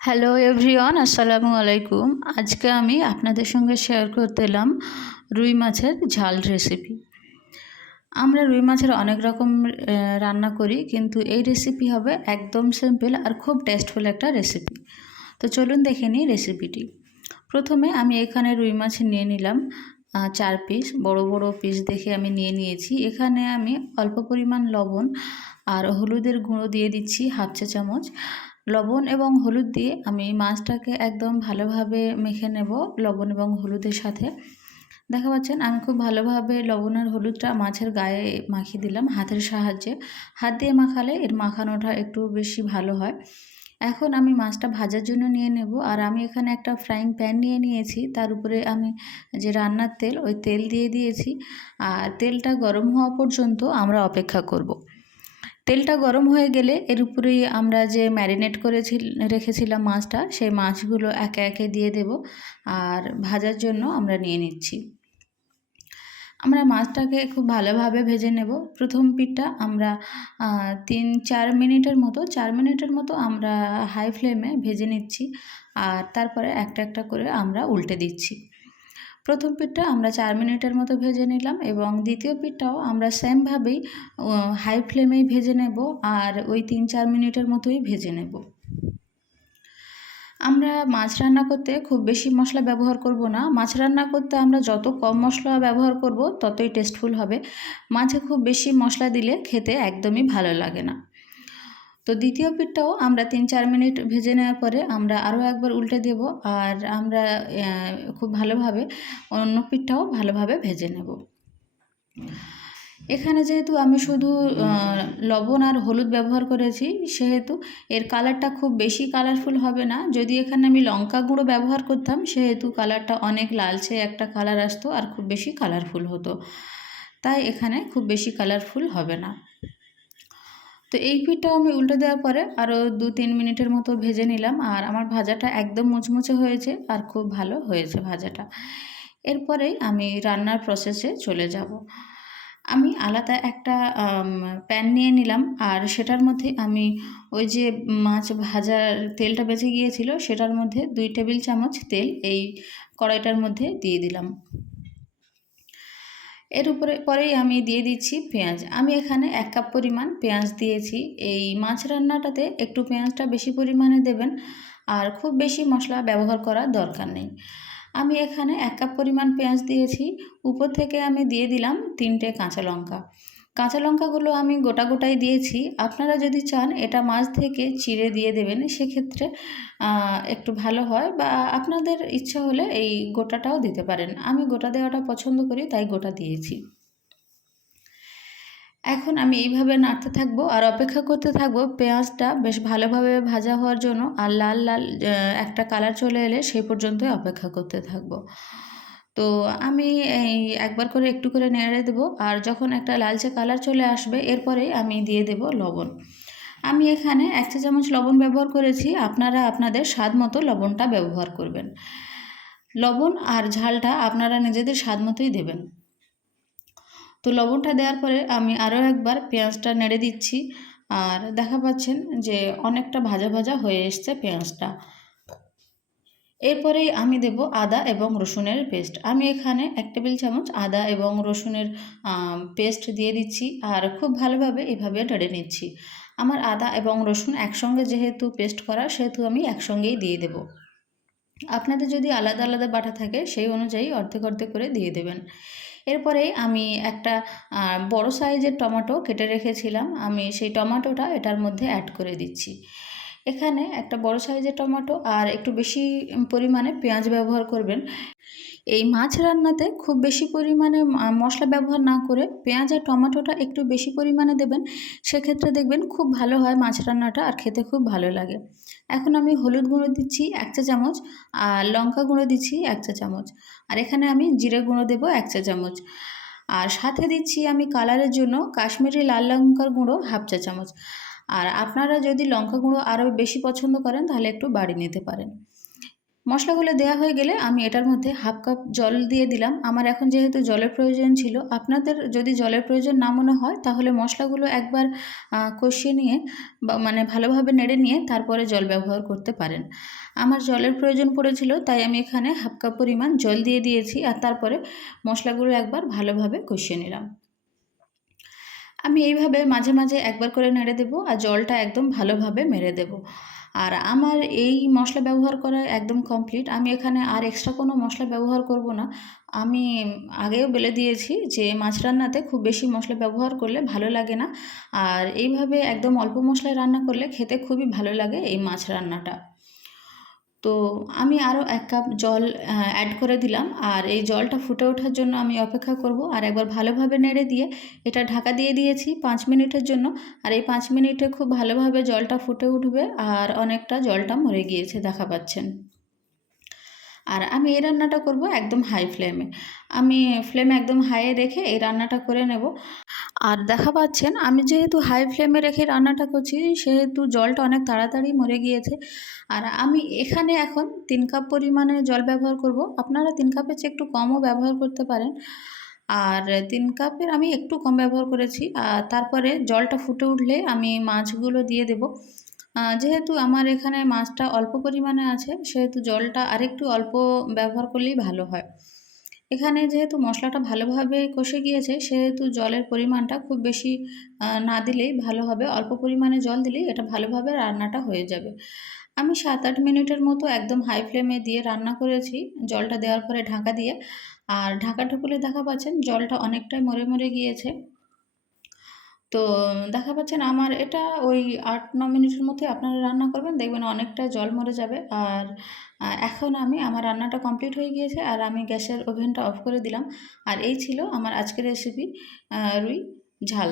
Hello everyone, আসসালামু আলাইকুম। আজকে আমি আপনাদের সঙ্গে শেয়ার করতে এলাম রুই মাছের ঝাল রেসিপি। আমরা রুই মাছের অনেক রকম রান্না করি, কিন্তু এই রেসিপি হবে একদম সিম্পল আর খুব টেস্টফুল একটা রেসিপি। তো চলুন দেখে নিই রেসিপিটি। প্রথমে আমি এখানে রুই মাছ নিয়ে নিলাম 4 পিস, বড় বড় পিস দেখে আমি নিয়ে নিয়েছি। এখানে আমি অল্প পরিমাণ লবণ আর হলুদের গুঁড়ো দিয়ে দিচ্ছি হাফ চা চামচ। লবণ এবং হলুদ দিয়ে আমি মাছটাকে একদম ভালোভাবে মেখে নেব লবণ এবং হলুদের সাথে। দেখা পাচ্ছেন আমি খুব ভালোভাবে লবণ আর হলুদটা মাছের গায়ে মাখিয়ে দিলাম হাতের সাহায্যে। হাত দিয়ে মাখালে এর মাখানোটা একটু বেশি ভালো হয়। এখন আমি মাছটা ভাজার জন্য নিয়ে নেব। আর আমি এখানে একটা ফ্রাইং প্যান নিয়ে নিয়েছি, তার উপরে আমি যে রান্নার তেল, ওই তেল দিয়ে দিয়েছি। আর তেলটা গরম হওয়া পর্যন্ত আমরা অপেক্ষা করব। তেলটা গরম হয়ে গেলে এর উপরেই আমরা যে ম্যারিনেট করে রেখেছিলাম মাছটা, সেই মাছগুলো একে একে দিয়ে দেব আর ভাজার জন্য আমরা নিয়ে নিচ্ছি। আমরা মাছটাকে খুব ভালোভাবে ভেজে নেব। প্রথম পিঠটা আমরা 3-4 মিনিটের মতো আমরা হাই ফ্লেমে ভেজে নিচ্ছি। আর তারপরে একটা একটা করে আমরা উল্টে দিচ্ছি। প্রথম পিঠটা আমরা 4 মিনিটের মতো ভেজে নিলাম এবং দ্বিতীয় পিঠটাও আমরা সেমভাবেই হাই ফ্লেমেই ভেজে নেব আর ওই 3-4 মিনিটের মতোই ভেজে নেব। আমরা মাছ রান্না করতে খুব বেশি মশলা ব্যবহার করব না। মাছ রান্না করতে আমরা যত কম মশলা ব্যবহার করব ততই টেস্টফুল হবে। মাছে খুব বেশি মশলা দিলে খেতে একদমই ভালো লাগে না। তো দ্বিতীয় পিঠটাও আমরা 3-4 মিনিট ভেজে নেওয়ার পরে আমরা আরও একবার উল্টে দেব আর আমরা খুব ভালোভাবে অন্য পিঠটাও ভালোভাবে ভেজে নেব। এখানে যেহেতু আমি শুধু লবণ আর হলুদ ব্যবহার করেছি, সেহেতু এর কালারটা খুব বেশি কালারফুল হবে না। যদি এখানে আমি লঙ্কা গুঁড়ো ব্যবহার করতাম, সেহেতু কালারটা অনেক লালচে একটা কালার আসতো আর খুব বেশি কালারফুল হতো। তাই এখানে খুব বেশি কালারফুল হবে না। তো এই পিঠটাও আমি উল্টে দেওয়ার পরে আরও 2-3 মিনিটের মতো ভেজে নিলাম আর আমার ভাজাটা একদম মুচমুচে হয়েছে আর খুব ভালো হয়েছে ভাজাটা। এরপরেই আমি রান্নার প্রসেসে চলে যাব। আমি আলাদা একটা প্যান নিয়ে নিলাম আর সেটার মধ্যে আমি ওই যে মাছ ভাজার তেলটা বেঁচে গিয়েছিল, সেটার মধ্যে 2 টেবিল চামচ তেল এই কড়াইটার মধ্যে দিয়ে দিলাম। এর পরেই আমি দিয়ে দিচ্ছি পেঁয়াজ। আমি এখানে 1 কাপ পরিমাণ পেঁয়াজ দিয়েছি। এই মাছ রান্নাটাতে একটু পেঁয়াজটা বেশি পরিমাণে দেবেন আর খুব বেশি মশলা ব্যবহার করার দরকার নেই। আমি এখানে 1 কাপ পরিমাণ পেঁয়াজ দিয়েছি। উপর থেকে আমি দিয়ে দিলাম 3টে কাঁচা লঙ্কা। কাঁচা লঙ্কাগুলো আমি গোটা গোটাই দিয়েছি। আপনারা যদি চান এটা মাছ থেকে চিড়ে দিয়ে দেবেন, সেক্ষেত্রে একটু ভালো হয়, বা আপনাদের ইচ্ছা হলে এই গোটাটাও দিতে পারেন। আমি গোটা দেওয়াটা পছন্দ করি, তাই গোটা দিয়েছি। এখন আমি এইভাবে নাড়তে থাকবো আর অপেক্ষা করতে থাকবো পেঁয়াজটা বেশ ভালোভাবে ভাজা হওয়ার জন্য। আর লাল লাল একটা কালার চলে এলে সেই পর্যন্তই অপেক্ষা করতে থাকবো। তো আমি এই একবার করে একটু করে নেড়ে দেবো আর যখন একটা লালচে কালার চলে আসবে, এরপরেই আমি দিয়ে দেব লবণ। আমি এখানে 1 চা চামচ লবণ ব্যবহার করেছি। আপনারা আপনাদের স্বাদ মতো লবণটা ব্যবহার করবেন। লবণ আর ঝালটা আপনারা নিজেদের স্বাদ মতোই দেবেন। তো লবণটা দেওয়ার পরে আমি আরও একবার পেঁয়াজটা নেড়ে দিচ্ছি আর দেখা পাচ্ছেন যে অনেকটা ভাজা ভাজা হয়ে এসছে পেঁয়াজটা। এরপরেই আমি দেব আদা এবং রসুনের পেস্ট। আমি এখানে 1 টেবিল চামচ আদা এবং রসুনের পেস্ট দিয়ে দিচ্ছি আর খুব ভালোভাবে এভাবে নেড়ে নিচ্ছি। আমার আদা এবং রসুন একসঙ্গে যেহেতু পেস্ট করা, সেহেতু আমি একসঙ্গেই দিয়ে দেব। আপনাদের যদি আলাদা আলাদা বাটা থাকে, সেই অনুযায়ী অর্ধেক অর্ধেক করে দিয়ে দেবেন। এরপরে আমি একটা বড় সাইজের টমেটো কেটে রেখেছিলাম, আমি সেই টমেটোটা এটার মধ্যে অ্যাড করে দিচ্ছি। এখানে একটা বড় সাইজের টমেটো আর একটু বেশি পরিমাণে পেঁয়াজ ব্যবহার করবেন। এই মাছ রান্নাতে খুব বেশি পরিমাণে মশলা ব্যবহার না করে পেঁয়াজ আর টমেটোটা একটু বেশি পরিমাণে দেবেন। সেক্ষেত্রে দেখবেন খুব ভালো হয় মাছ রান্নাটা আর খেতে খুব ভালো লাগে। এখন আমি হলুদ গুঁড়ো দিচ্ছি 1 চা চামচ আর লঙ্কা গুঁড়ো দিচ্ছি 1 চা চামচ আর এখানে আমি জিরে গুঁড়ো দেবো 1 চা চামচ। আর সাথে দিচ্ছি আমি কালারের জন্য কাশ্মীরি লাল লঙ্কার গুঁড়ো হাফ চা চামচ। আর আপনারা যদি লঙ্কা গুঁড়ো আরও বেশি পছন্দ করেন, তাহলে একটু বাড়িয়ে নিতে পারেন। মশলাগুলো দেওয়া হয়ে গেলে আমি এটার মধ্যে হাফ কাপ জল দিয়ে দিলাম। আমার এখন যেহেতু জলের প্রয়োজন ছিল, আপনাদের যদি জলের প্রয়োজন না মনে হয় তাহলে মশলাগুলো একবার কষিয়ে নিয়ে বা মানে ভালোভাবে নেড়ে নিয়ে তারপরে জল ব্যবহার করতে পারেন। আমার জলের প্রয়োজন পড়েছিল, তাই আমি এখানে হাফ কাপ পরিমাণ জল দিয়ে দিয়েছি আর তারপরে মশলাগুলো একবার ভালোভাবে কষিয়ে নিলাম। আমি এইভাবে মাঝে মাঝে একবার করে নেড়ে দেবো আর জলটা একদম ভালোভাবে মেরে দেবো। আর আমার এই মশলা ব্যবহার করা একদম কমপ্লিট। আমি এখানে আর এক্সট্রা কোনো মশলা ব্যবহার করব না। আমি আগেও বলে দিয়েছি যে মাছ রান্নাতে খুব বেশি মশলা ব্যবহার করলে ভালো লাগে না। আর এইভাবে একদম অল্প মশলায় রান্না করলে খেতে খুবই ভালো লাগে এই মাছ রান্নাটা। তো আমি আরও ১ কাপ জল অ্যাড করে দিলাম আর এই জলটা ফুটে ওঠার জন্য আমি অপেক্ষা করব। আর একবার ভালোভাবে নেড়ে দিয়ে এটা ঢাকা দিয়ে দিয়েছি ৫ মিনিটের জন্য। আর এই ৫ মিনিটে খুব ভালোভাবে জলটা ফুটে উঠবে আর অনেকটা জলটা মরে গিয়েছে দেখা পাচ্ছেন। আর আমি এই রান্নাটা করব একদম হাই ফ্লেমে। আমি ফ্লেম একদম হাইয়ে রেখে এই রান্নাটা করে নেব। আর দেখা পাচ্ছেন আমি যেহেতু হাই ফ্লেমে রেখে রান্নাটা করছি সেহেতু জলটা অনেক তাড়াতাড়ি মরে গিয়েছে। আর আমি এখানে এখন ৩ কাপ পরিমাণে জল ব্যবহার করব। আপনারা ৩ কাপের চেয়ে একটু কমও ব্যবহার করতে পারেন। আর ৩ কাপের আমি একটু কম ব্যবহার করেছি। আর তারপরে জলটা ফুটে উঠলে আমি মাছগুলো দিয়ে দেব। যেহেতু আমার এখানে মাছটা অল্প পরিমাণে আছে সেহেতু জলটা আরেকটু অল্প ব্যবহার করলেই ভালো হয়। এখানে যেহেতু মশলাটা ভালোভাবে কষে গিয়েছে সেহেতু জলের পরিমাণটা খুব বেশি না দিলেই ভালো হবে। অল্প পরিমাণে জল দিলেই এটা ভালোভাবে রান্নাটা হয়ে যাবে। আমি ৭-৮ মিনিটের মতো একদম হাই ফ্লেমে দিয়ে রান্না করেছি জলটা দেওয়ার পরে ঢাকা দিয়ে। আর ঢাকাটা খুলে দেখা পাচ্ছেন জলটা অনেকটাই মরে গিয়েছে। তো দেখা পাচ্ছেন আমার এটা ওই ৮-৯ মিনিটের মধ্যে আপনারা রান্না করবেন, দেখবেন অনেকটা জল মরে যাবে। আর এখন আমি আমার রান্নাটা কমপ্লিট হয়ে গিয়েছে আর আমি গ্যাসের ওভেনটা অফ করে দিলাম। আর এই ছিল আমার আজকের রেসিপি রুই ঝাল।